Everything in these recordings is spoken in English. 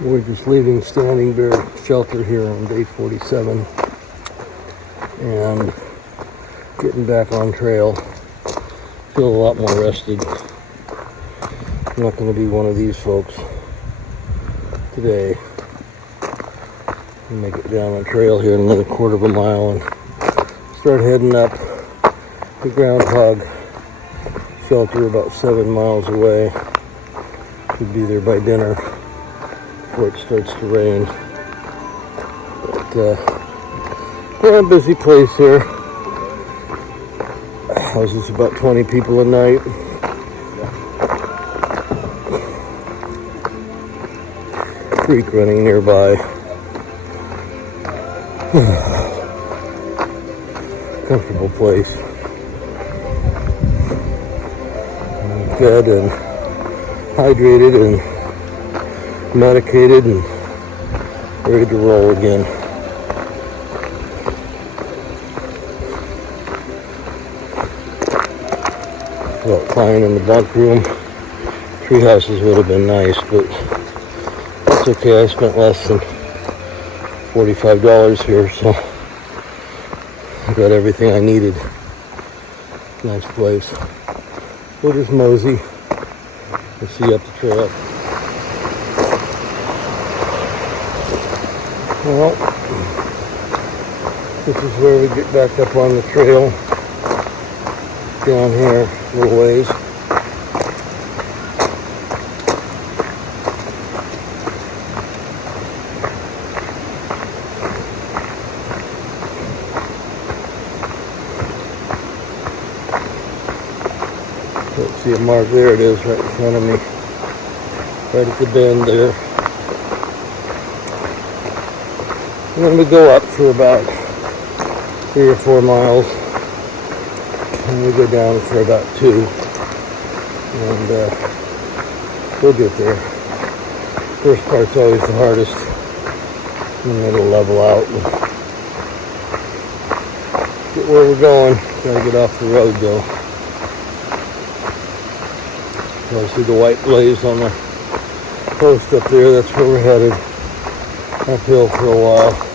We're just leaving Standing Bear Shelter here on day 47 and getting back on trail. Feel a lot more rested. I'm not going to be one of these folks today. I'll make it down the trail here in another quarter of a mile and start heading up the groundhog shelter about 7 miles away. Should be there by dinner before it starts to rain. But yeah, busy place here. Houses about 20 people a night. Creek running nearby. Comfortable place. I'm fed and hydrated and medicated and ready to roll again. Well, flying in the bunk room. Tree houses would have been nice, but that's okay. I spent less than $45 here, so I got everything I needed. Nice place. We'll just mosey. We'll see you up the trail. Well, this is where we get back up on the trail. Down here, a little ways. Let's see a mark. There it is, right in front of me. Right at the bend there. And then we go up for about 3 or 4 miles. And we go down for about 2. And we'll get there. First part's always the hardest. And then it'll level out. And get where we're going. Gotta get off the road though. You see the white blaze on the post up there. That's where we're headed. Uphill for a while.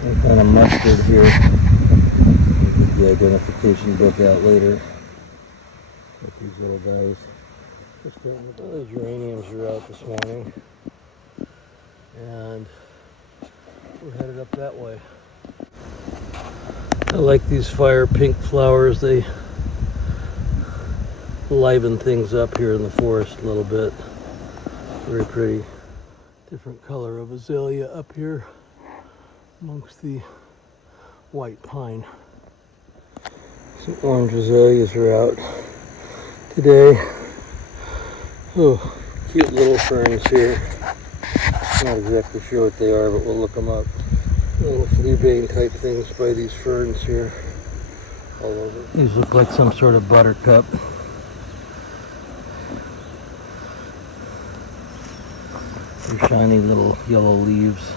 Some kind of mustard here. We'll get the identification book out later. Got these little guys. The geraniums are out this morning. And we're headed up that way. I like these fire pink flowers. They liven things up here in the forest a little bit. Very pretty. Different color of azalea up here amongst the white pine. Some orange azaleas are out today. Oh, cute little ferns here. Not exactly sure what they are, but we'll look them up. Little fleabane type things by these ferns here all over. These look like some sort of buttercup. They're shiny little yellow leaves.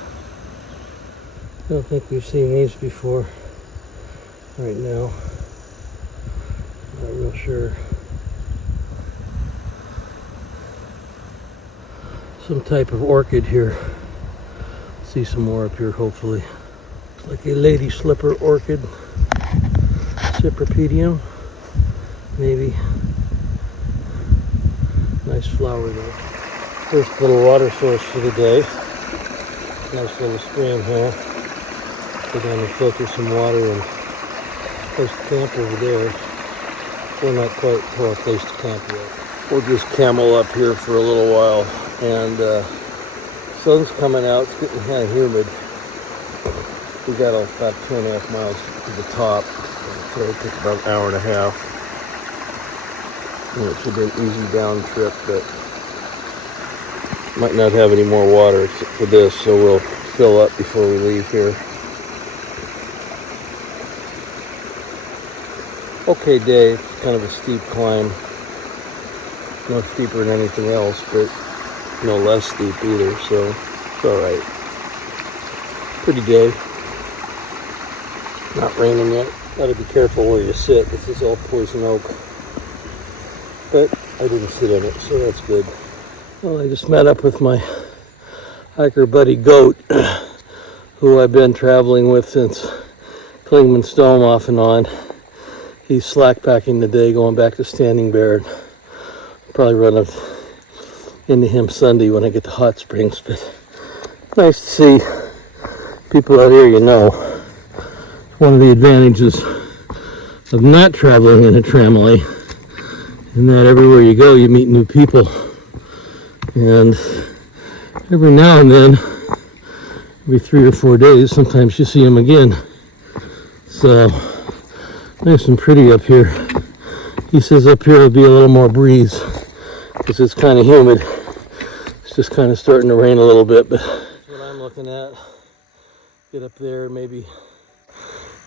I don't think we've seen these before right now. Not real sure. Some type of orchid here. See some more up here hopefully. Like a lady slipper orchid, cypripedium, maybe. Nice flower though. First little water source for the day. Nice little stream here. Go down and filter some water and place to camp over there. We're not quite to our place to camp yet. We'll just camel up here for a little while, and sun's coming out. It's getting kind of humid. We got about 2.5 miles to the top, so it'll take about an hour and a half. And it should be an easy down trip, but might not have any more water except for this, so we'll fill up before we leave here. Okay day. It's kind of a steep climb. No steeper than anything else, but no less steep either, so it's alright. Pretty day. Not raining yet. Gotta be careful where you sit. This is all poison oak. But I didn't sit in it, so that's good. Well, I just met up with my hiker buddy Goat, who I've been traveling with since Clingman's Dome off and on. He's slack packing today, going back to Standing Bear. Probably run into him Sunday when I get to Hot Springs, but nice to see people out here you know. One of the advantages of not traveling in a tramway, and that everywhere you go you meet new people, and every now and then, every 3 or 4 days, sometimes you see them again. So nice and pretty up here. He says up here it'll be a little more breeze because it's kind of humid. It's just kind of starting to rain a little bit, but that's what I'm looking at. Get up there, maybe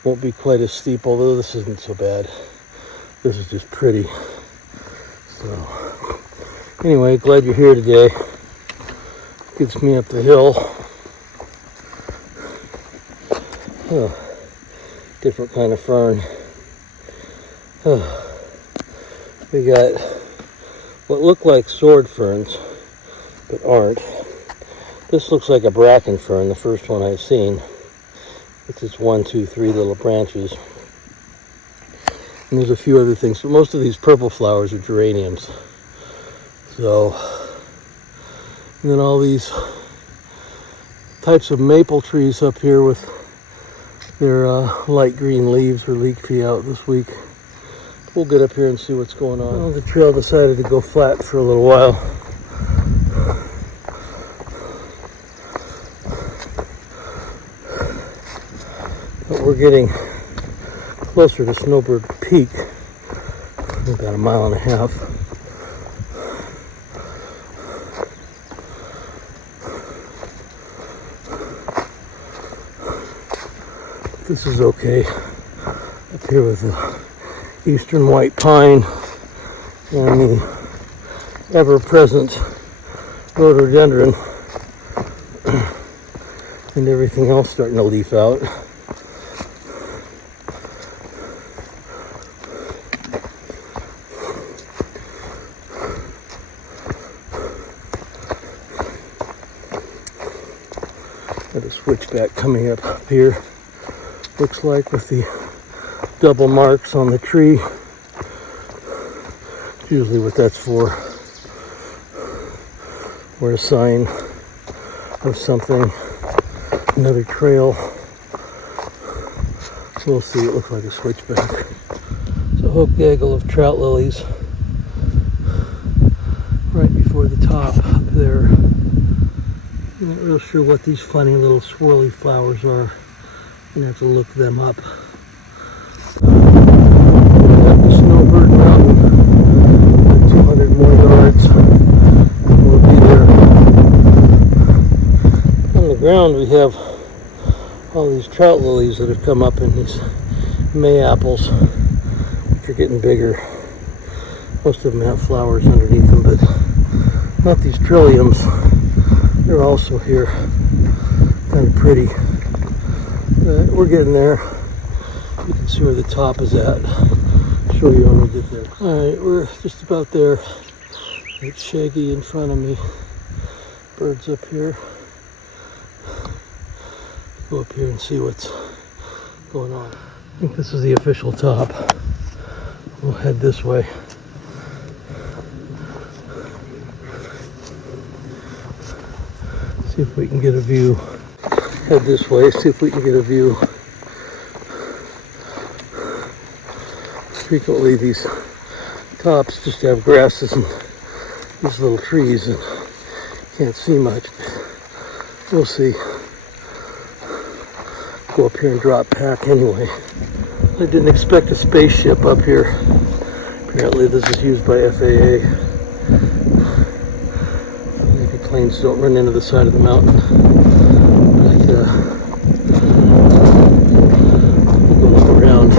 won't be quite as steep, although this isn't so bad. This is just pretty. So anyway, glad you're here today. Gets me up the hill. Oh, different kind of fern. Oh, we got what look like sword ferns, but aren't. This looks like a bracken fern, the first one I've seen. It's its 1, 2, 3 little branches. And there's a few other things, but most of these purple flowers are geraniums. So, and then all these types of maple trees up here with their light green leaves are leafy out this week. We'll get up here and see what's going on. Well, the trail decided to go flat for a little while. But we're getting closer to Snowbird Peak, about 1.5 miles. This is okay. Up here with the eastern white pine and the ever-present rhododendron and everything else starting to leaf out. Got a switchback coming up here, looks like, with the double marks on the tree. It's usually what that's for, or a sign of something. Another trail. We'll see. It looks like a switchback. It's a hook gaggle of trout lilies right before the top up there. I'm not real sure what these funny little swirly flowers are. I'm gonna have to look them up. At the Snowbird Mountain, 200 more yards, and we'll be there. On the ground we have all these trout lilies that have come up in these May apples, which are getting bigger. Most of them have flowers underneath them, but not these trilliums. They're also here, kind of pretty. But we're getting there. You can see where the top is at. I'll show you when we get there. Alright, we're just about there. It's shaggy in front of me. Birds up here. go up here and see what's going on. I think this is the official top. We'll head this way. See if we can get a view. Head this way, see if we can get a view. Frequently these tops just have grasses and these little trees and can't see much. We'll see. Go up here and drop pack anyway. I didn't expect a spaceship up here. Apparently this is used by FAA. Maybe planes don't run into the side of the mountain. But we'll go look around.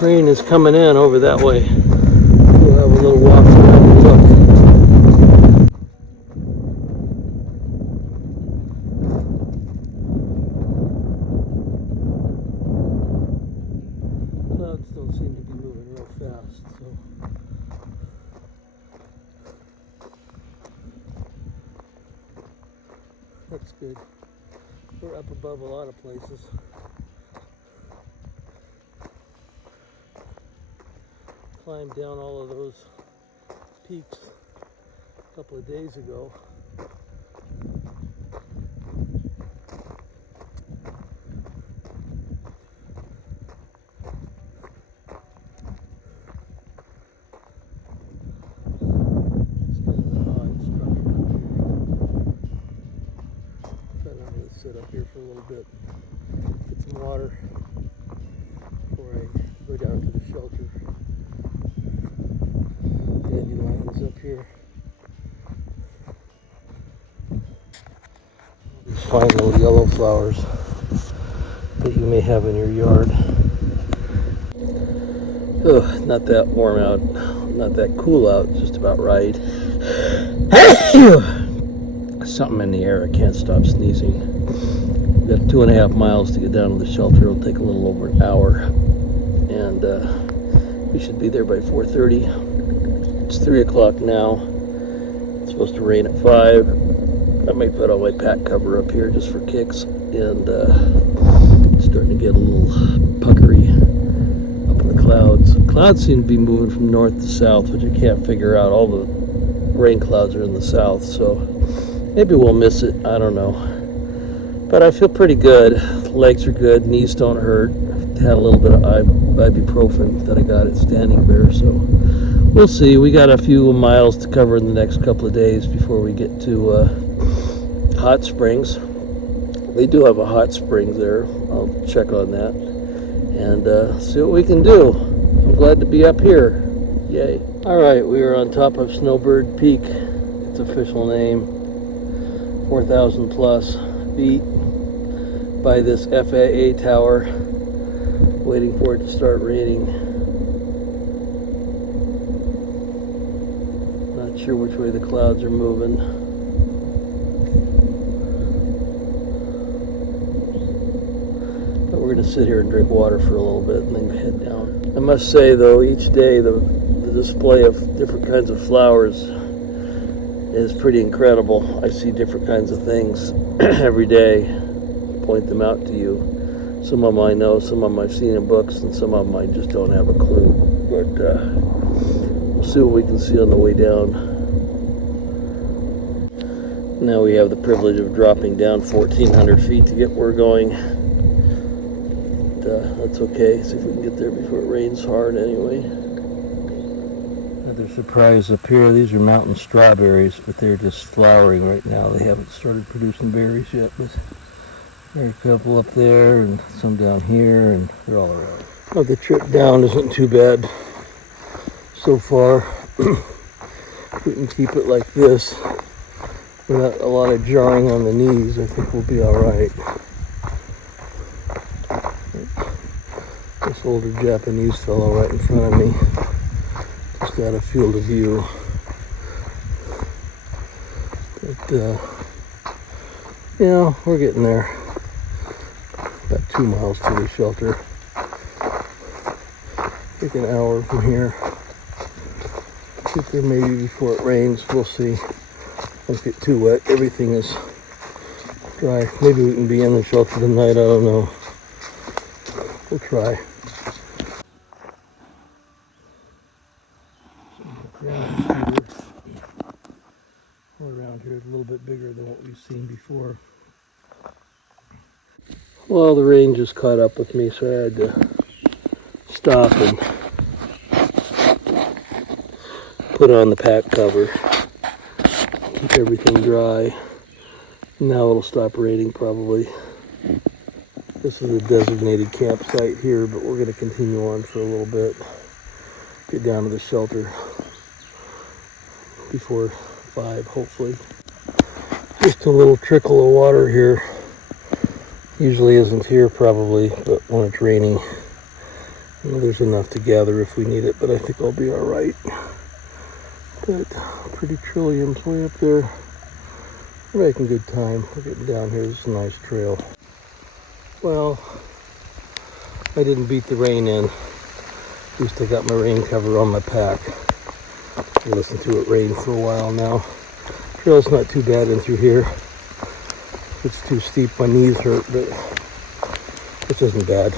Rain is coming in over that way. We'll have a little walk around and look. Clouds don't seem to be moving real fast, so that's good. We're up above a lot of places. Climbed down all of those peaks a couple of days ago. Sit up here for a little bit, get some water before I go down to the shelter. Dandelions up here. These fine little yellow flowers that you may have in your yard. Ugh, not that warm out, not that cool out, it's just about right. Something in the air, I can't stop sneezing. We've got 2.5 miles to get down to the shelter. It'll take a little over an hour, and we should be there by 4:30. It's 3 o'clock now. It's supposed to rain at 5. I may put on my pack cover up here just for kicks, and it's starting to get a little puckery up in the clouds. Clouds seem to be moving from north to south, which I can't figure out. All the rain clouds are in the south, so maybe we'll miss it. I don't know. But I feel pretty good. Legs are good. Knees don't hurt. Had a little bit of ibuprofen that I got at Standing Bear, so we'll see. We got a few miles to cover in the next couple of days before we get to Hot Springs. They do have a hot spring there. I'll check on that and see what we can do. I'm glad to be up here. Yay. All right, we are on top of Snowbird Peak. Its official name. 4,000 plus feet by this FAA tower, waiting for it to start raining. Not sure which way the clouds are moving. But we're going to sit here and drink water for a little bit and then head down. I must say though, each day the display of different kinds of flowers is pretty incredible. I see different kinds of things every day. Point them out to you. Some of them I know, some of them I've seen in books, and some of them I just don't have a clue. But we'll see what we can see on the way down. Now we have the privilege of dropping down 1,400 feet to get where we're going. But, that's okay. See if we can get there before it rains hard anyway. Another surprise up here. These are mountain strawberries, but they're just flowering right now. They haven't started producing berries yet, but there's a couple up there and some down here, and they're all around. Well, the trip down isn't too bad so far. We can keep it like this without a lot of jarring on the knees. I think we'll be all right. This older Japanese fellow right in front of me just got a field of view. But yeah, we're getting there. About 2 miles to the shelter. Take an hour from here. Get there maybe before it rains. We'll see. Don't get too wet. Everything is dry. Maybe we can be in the shelter tonight, I don't know. We'll try. Around here is a little bit bigger than what we've seen before. Well, the rain just caught up with me, so I had to stop and put on the pack cover, keep everything dry. Now it'll stop raining probably. This is a designated campsite here, but we're going to continue on for a little bit. Get down to the shelter before 5, hopefully. Just a little trickle of water here. Usually isn't here probably, but when it's raining, there's enough to gather if we need it, but I think I'll be all right. But pretty trilliums way up there. We're making good time. We're getting down here. This is a nice trail. Well, I didn't beat the rain in. At least I got my rain cover on my pack. I listened to it rain for a while now. Trail's not too bad in through here. It's too steep, my knees hurt, but this isn't bad.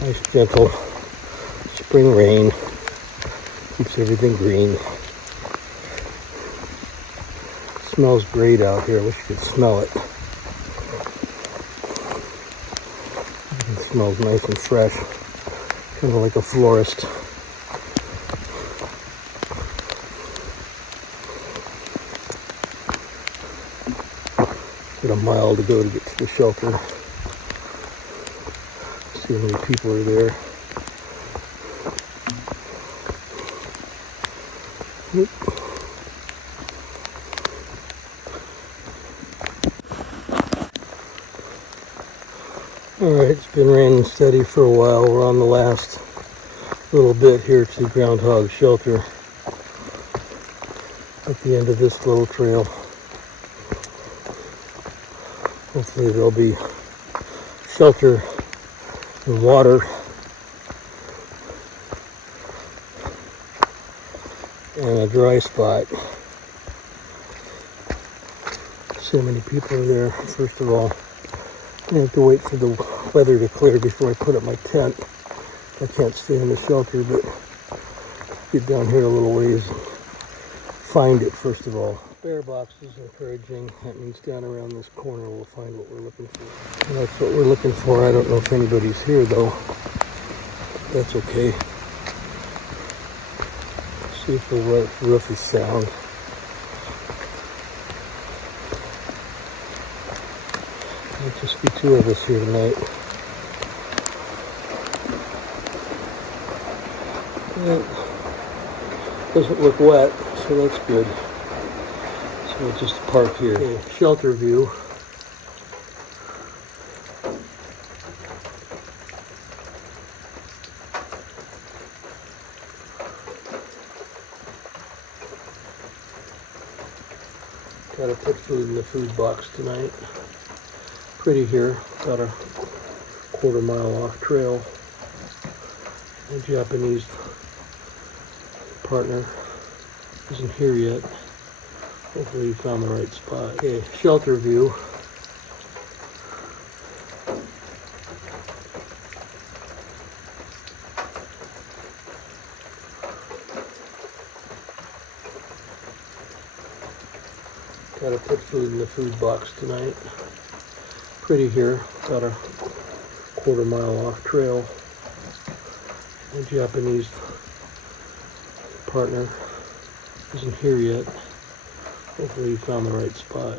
Nice gentle spring rain. Keeps everything green. Smells great out here. I wish you could smell it. It smells nice and fresh. Kind of like a florist. Got a mile to go to get to the shelter. See how many people are there. Yep. Alright, it's been raining steady for a while. We're on the last little bit here to Groundhog Shelter at the end of this little trail. Hopefully there'll be shelter and water and a dry spot. So many people are there. First of all, I have to wait for the weather to clear before I put up my tent. I can't stay in the shelter, but get down here a little ways and find it first of all. Bear box is encouraging. That means down around this corner we'll find what we're looking for. And that's what we're looking for. I don't know if anybody's here though. That's okay. See if the roof is sound. Might just be 2 of us here tonight. It doesn't look wet, so that's good. So we'll just park here. Okay, shelter view. Gotta put food in the food box tonight. Pretty here, about a 1/4 mile off trail. My Japanese partner isn't here yet. Hopefully he found the right spot. Okay, shelter view. Gotta put food in the food box tonight. Pretty here, about a 1/4 mile off trail. My Japanese partner isn't here yet. Hopefully he found the right spot.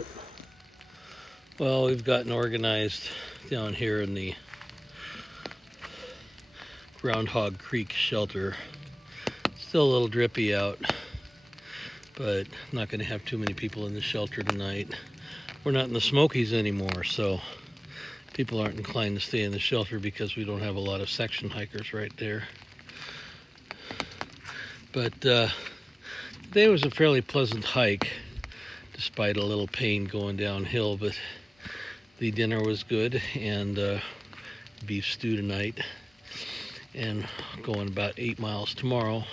Well, we've gotten organized down here in the Groundhog Creek shelter. Still a little drippy out, but not going to have too many people in the shelter tonight. We're not in the Smokies anymore, so people aren't inclined to stay in the shelter because we don't have a lot of section hikers right there. But today was a fairly pleasant hike, despite a little pain going downhill, but the dinner was good, and beef stew tonight, and going about 8 miles tomorrow.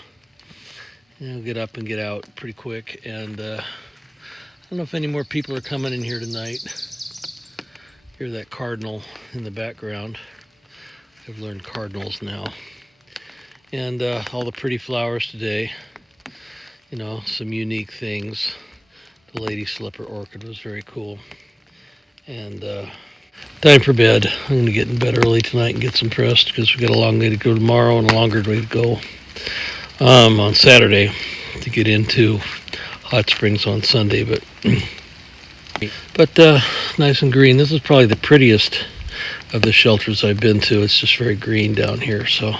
And I'll get up and get out pretty quick, and don't know if any more people are coming in here tonight. Hear that cardinal in the background. I've learned cardinals now. And all the pretty flowers today. You know, some unique things. The lady slipper orchid was very cool. And time for bed. I'm going to get in bed early tonight and get some rest because we got a long way to go tomorrow and a longer way to go on Saturday to get into Hot Springs on Sunday. But nice and green. This is probably the prettiest of the shelters I've been to. It's just very green down here. So,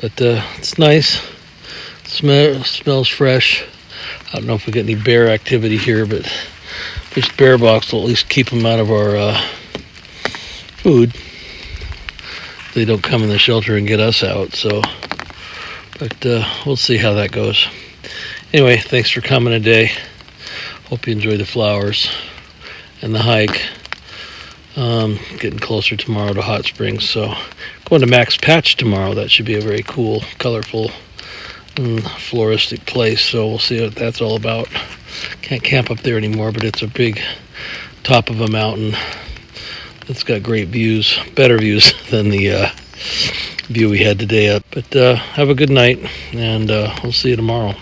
but it's nice. Smells fresh. I don't know if we get any bear activity here, but this bear box will at least keep them out of our food. They don't come in the shelter and get us out. So, but we'll see how that goes. Anyway, thanks for coming today. Hope you enjoy the flowers and the hike. Getting closer tomorrow to Hot Springs, so going to Max Patch tomorrow. That should be a very cool, colorful, floristic place. So we'll see what that's all about. Can't camp up there anymore, but it's a big top of a mountain. It's got great views, better views than the view we had today up. But have a good night, and we'll see you tomorrow.